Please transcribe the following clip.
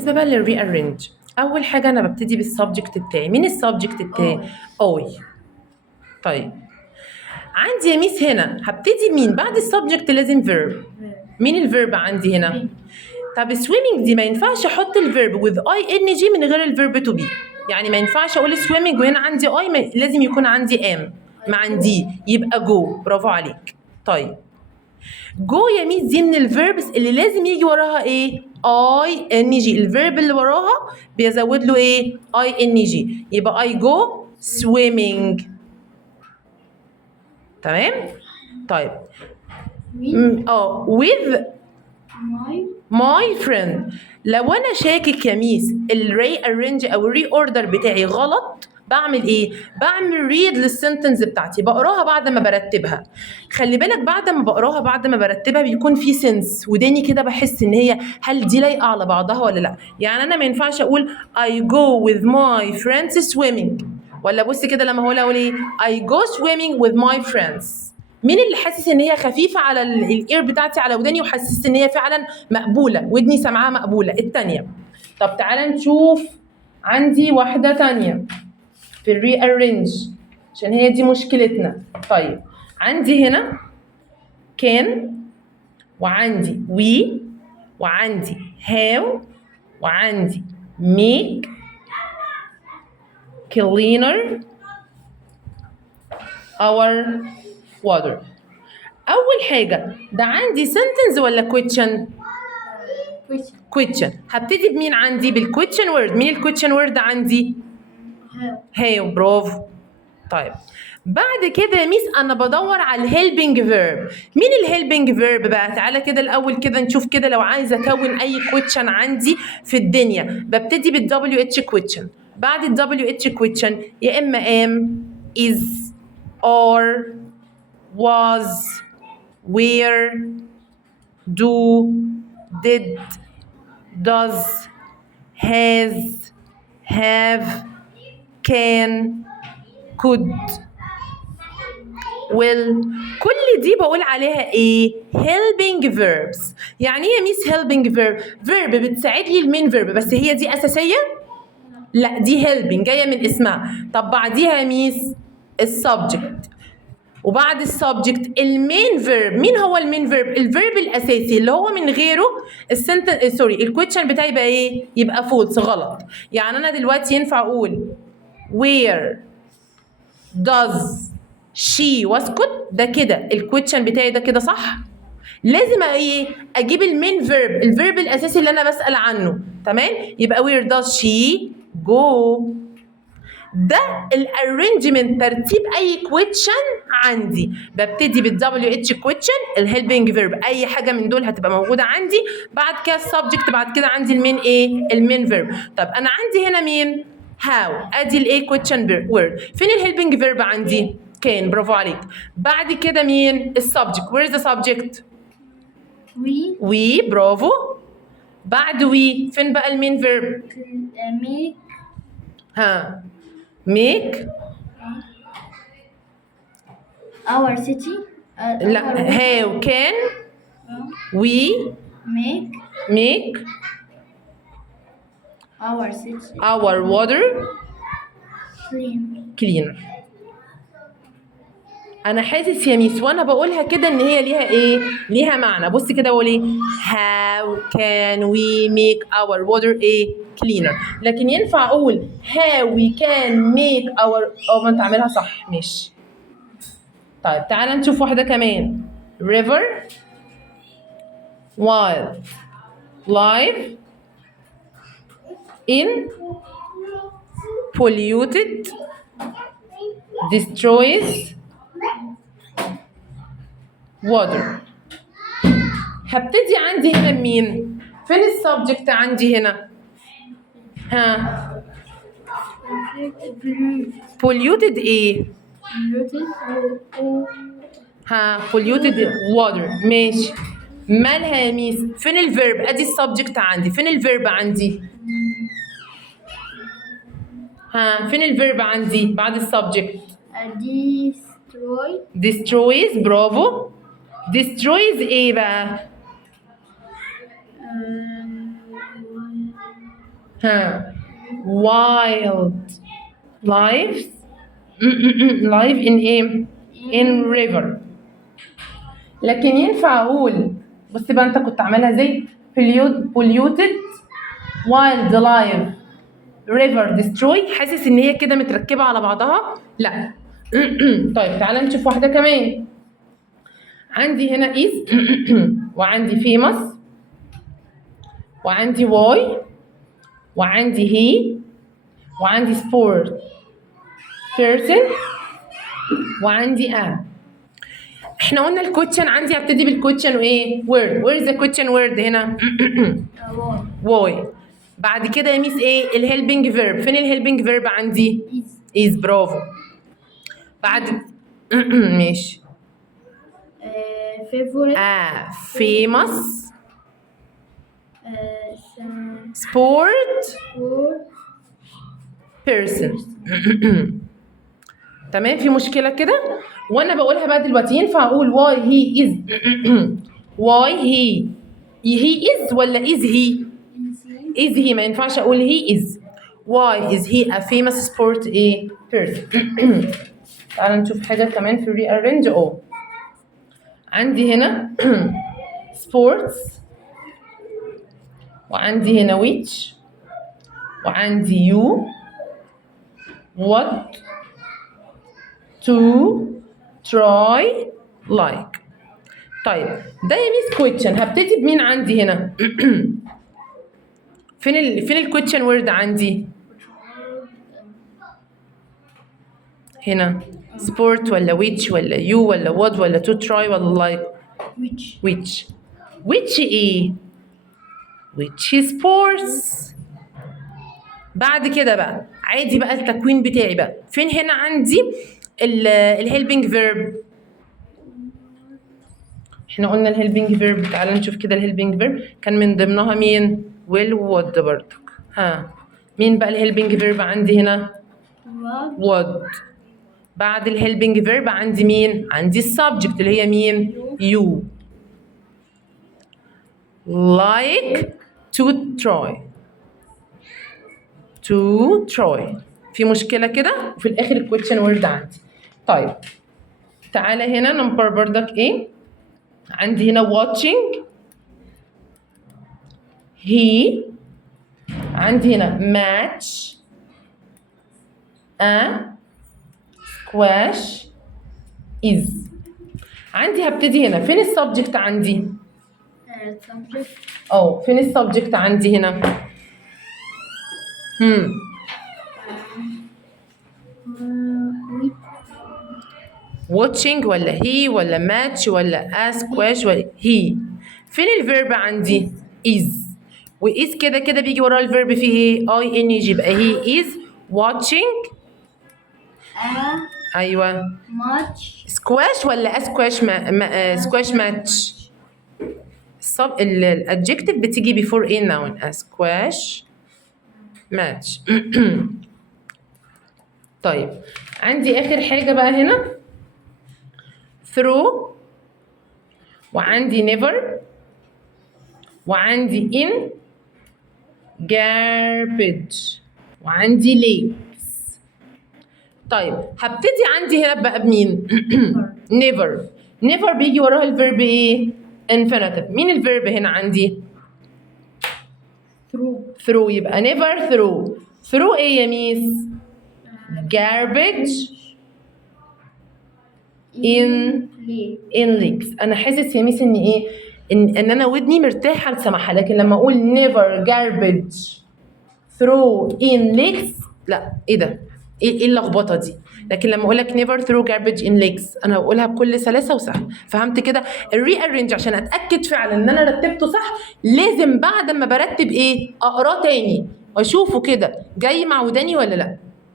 بالنسبة بقى للrearrange، أول حاجة أنا بابتدي بالسبجكت بتاعي. مين السبجكت بتاعي؟ I. طيب عندي يا ميس هنا هابتدي مين؟ بعد السبجكت لازم verb. مين الفيرب عندي هنا؟ طب swimming دي ما ينفعش احط الفيرب with ing من غير الفيرب to be. يعني ما ينفعش اقول swimming وهنا عندي لازم يكون عندي am. ما عندي يبقى go. برافو عليك. طيب جو يا ميس دي من الفيربس اللي لازم يجي وراها ايه؟ ing. الفيرب اللي وراها بيزود له ايه؟ ing. يبقى I go swimming. تمام؟ طيب with my friend. لو انا شاكك يا ميس الري ارينج او الري اوردر بتاعي غلط بعمل ايه؟ بعمل ريد للسنتنس بتاعتي، بقراها بعد ما برتبها. خلي بالك بعد ما برتبها بيكون في سنس، وداني كده بحس ان هي هل دي لايقه على بعضها ولا لا. يعني انا ما ينفعش اقول I go with my friends swimming، ولا بص كده لما اقول ايه I go swimming with my friends. مين اللي حاسس ان هي خفيفه على الاير بتاعتي على وداني وحاسس ان هي فعلا مقبوله، ودني سامعاها مقبوله؟ الثانيه. طب تعالى نشوف عندي واحده ثانيه في الري ارينج عشان هي دي مشكلتنا. طيب عندي هنا كان وعندي وي وعندي هاو وعندي ميك cleaner our water. أول حاجة ده عندي sentence ولا question؟ question. هبتدي بمين عندي؟ بالquestion word. مين الquestion word عندي؟ هاو. برافو. طيب بعد كده يا ميس أنا بدور على الهيلبينج فيرب. مين الهيلبينج فيرب بقى؟ تعالى كده الأول كده نشوف كده لو عايزة أكون أي question عندي في الدنيا ببتدي بالWH question. بعد الWH question يا إما am is are was where do did does has have can could will. كل دي بقول عليها ايه؟ helping verbs. يعني ايه يا ميس helping verb بتساعد لي المين verb بس هي دي اساسيه؟ لا دي helping جايه من اسمها. طب بعديها يا ميس السبجكت، وبعد السبجكت المين فيرب. مين هو المين فيرب؟ الفيرب الاساسي اللي هو من غيره الكويشن بتاعي يبقى ايه؟ يبقى فولس. غلط. يعني انا دلوقتي ينفع اقول where does she واسكت، ده كده الكويشن بتاعي ده كده صح؟ لازم ايه؟ اجيب المين فيرب، الفيرب الاساسي اللي انا بسال عنه. تمام؟ يبقى where does she go. ده الارينجمنت ترتيب اي كويشن عندي. ببتدي بالدبليو اتش كويشن الهيلبينج فيرب، اي حاجه من دول هتبقى موجوده عندي. بعد كده السبجكت، بعد كده عندي المين ايه؟ المين فيرب. طب انا عندي هنا مين؟ هاو. ادي الايه كويشن وورد. فين الهيلبينج فيرب عندي؟ كان. برافو عليك. بعد كده مين؟ السبجكت. وير از ذا سبجكت؟ وي. برافو. بعد وي فين بقى المين فيرب؟ ميك. ها make our city. لا how can we make our city our water clean. انا حاسس يا ميس وانا بقولها كده ان هي ليها ايه؟ ليها معنى. بص كده بقول ايه؟ how can we make our water ايه؟ cleaner. لكن ينفع اقول how we can make our او ما تعملها صح. ماشي. طيب تعالى نشوف واحده كمان. river wild life in polluted destroys water. هبتدي عندي هنا مين؟ فين السبجكت عندي هنا؟ ها polluted ايه؟ ها polluted water. ماشي. مالها يا ميس؟ فين الفيرب؟ ادي السبجكت عندي. فين الفيرب عندي؟ ها فين الفيرب عندي بعد السبجكت؟ destroys. برافو. destroys ايه بقى؟ ها wild lives live in ايه in river. لكن ينفع اقول بص بقى انت كنت عاملها زي polluted wild life river destroy. حاسس ان هي كده متركبه على بعضها؟ لا. طيب تعالى نشوف واحده كمان. عندي هنا is وعندي famous وعندي why وعندي he وعندي sport person وعندي احنا قلنا الكوتشن عندي هبتدي بالكوتشن وايه word. where is the question word هنا؟ why. بعد كده يا ميس ايه الهيلبنج فيرب. فين الهيلبنج فيرب عندي؟ is. برافو. بعد ماشي. favorite famous sport person. تمام. في مشكلة كده؟ وانا بقولها بقى دلوقتي ينفع اقول why he is why he is ولا is he؟ is he. ما ينفعش اقول he is. why is he a famous sport person. تعالى نشوف حاجة كمان في rearrange. عندي هنا sports وعندي هنا which وعندي you what to try like. طيب ده يا ميس question. هبتدي بمين عندي هنا؟ فين الكويشن وورد عندي؟ هنا sport ولا which ولا you ولا what ولا to try ولا like؟ which ايه؟ which sports. بعد كده بقى عادي بقى التكوين بتاعي بقى. فين هنا عندي الهيلبنج فيرب؟ احنا قلنا الهيلبنج فيرب. تعالى نشوف كده الهيلبنج فيرب كان من ضمنها مين؟ will would برضك. مين بقى الهيلبنج فيرب عندي هنا؟ would. بعد الهيلبنج فيرب عندي مين؟ عندي السبجكت اللي هي مين؟ you. like to try في مشكلة كده؟ وفي الآخر الكويشن وورد عندي. طيب تعالى هنا نمبر بردك ايه؟ عندي هنا watching he. عندي هنا match a squash is. عندي هبتدي هنا. فين السبجكت عندي؟ فين السبجكت عندي هنا؟ watching ولا he ولا match ولا a squash ولا he. فين الفيرب عندي؟ is. وis كده كده بيجي وراه الفيرب فيه ايه؟ ing. يبقى he is watching ايوه much squash ولا a squash squash match. الادجكتيف بتيجي before a noun. a squash match. طيب عندي اخر حاجه بقى هنا through وعندي never وعندي in garbage وعندي lakes. طيب هبتدي عندي هنا بقى بمين؟ never بيجي وراها الفيرب ايه؟ infinitive. مين الفيرب هنا عندي؟ through. يبقى never through ايه يا ميس؟ garbage in lakes. انا حاسس يا ميس ان ايه؟ ان انا ودني مرتاحه لسماعها. لكن لما اقول never garbage throw in lakes لا ايه ده؟ ايه اللخبطه دي؟ لكن لما اقول لك never throw garbage in lakes انا بقولها بكل سلاسه وسهل. فهمت كده؟ الريارينج عشان اتاكد فعلا ان انا رتبته صح لازم بعد ما برتب ايه؟ اقراه تاني واشوفه كده جاي مع وداني ولا لا.